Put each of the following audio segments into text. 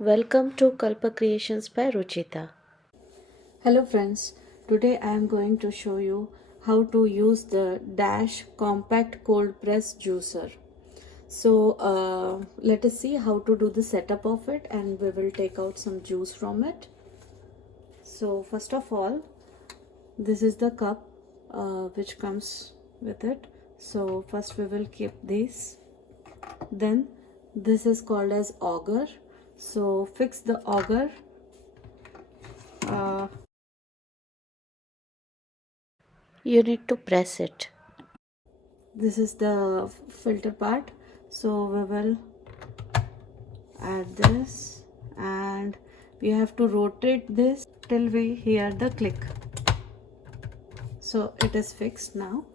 Welcome to Kalpa Creations by Ruchita. Hello friends, today I am going to show you how to use the Dash compact cold press juicer. So let us see how to do the setup of it, and we will take out some juice from it. So first of all, this is the cup which comes with it. So first we will keep this. Then this is called as auger. So fix the auger. Uh, You need to press it. this is the filter part, so we will add this and we have to rotate this till we hear the click. So it is fixed now.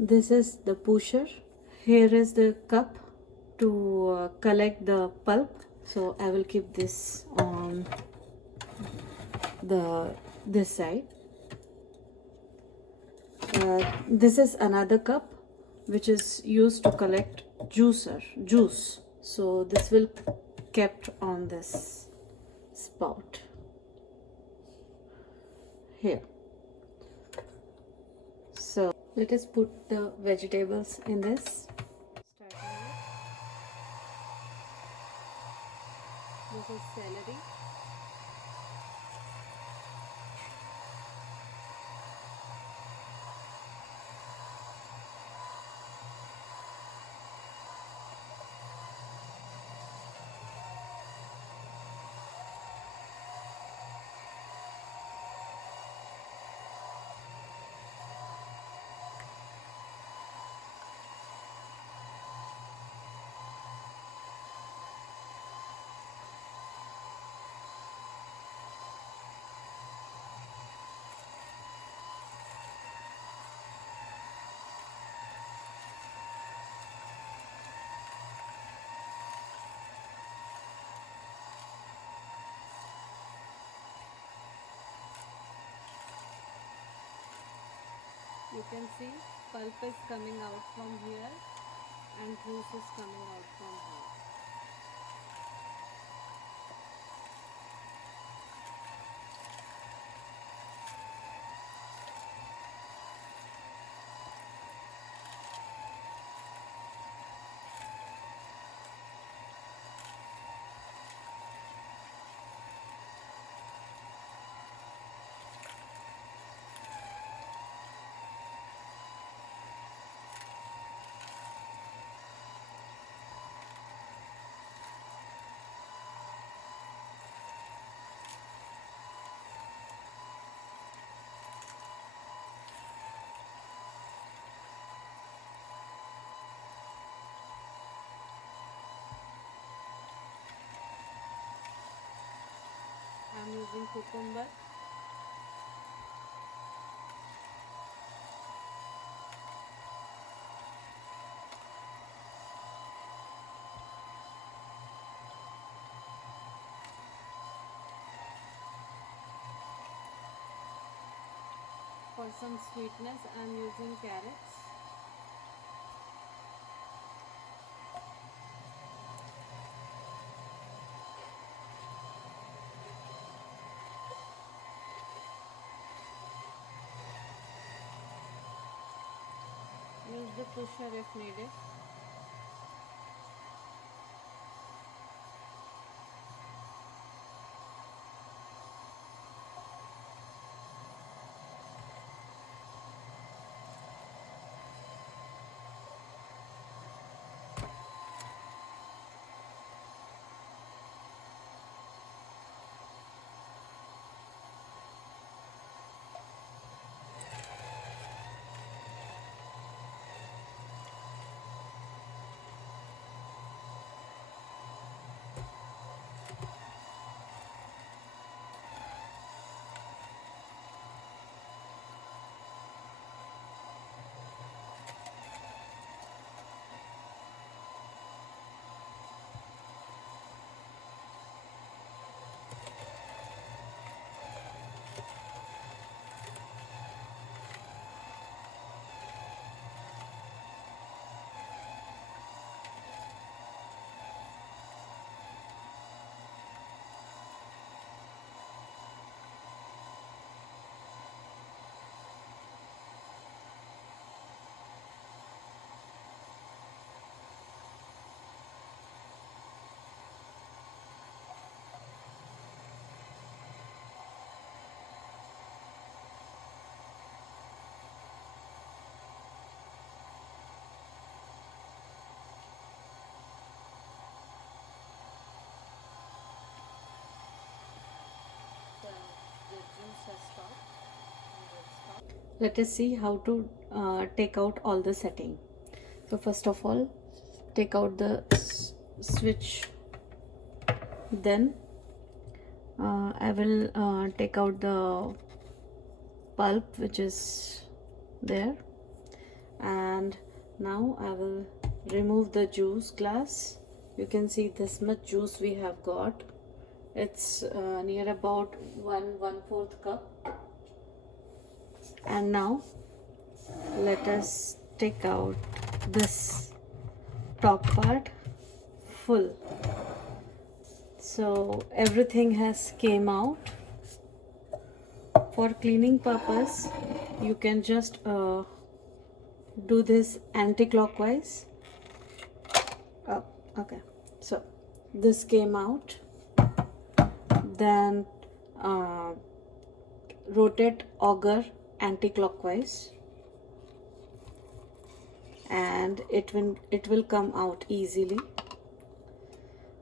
This is the pusher. Here is the cup to collect the pulp. So I will keep this on the this side. This is another cup which is used to collect juice. So this will kept on this spout here. So let us put the vegetables in this. Starting with this is celery. You can see pulp is coming out from here and juice is coming out from here. I am using cucumber. For some sweetness I am using carrots. Use the pusher if needed. Let us see how to take out all the setting. So first of all, take out the switch. Then I will take out the pulp which is there, and now I will remove the juice glass. You can see this much juice we have got. It's near about 1/4 cup. And now let us take out this top part full. So everything has came out. For cleaning purpose, you can just do this anti-clockwise. Oh, okay. So this came out. Then rotate auger anti-clockwise, and it will come out easily.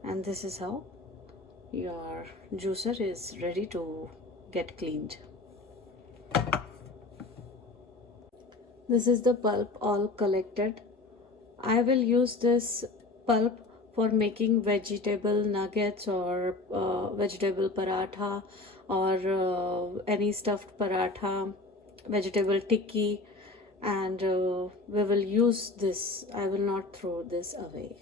And this is how your juicer is ready to get cleaned. This is the pulp all collected. I will use this pulp for making vegetable nuggets or vegetable paratha, or any stuffed paratha, vegetable tikki, and we will use this. I will not throw this away.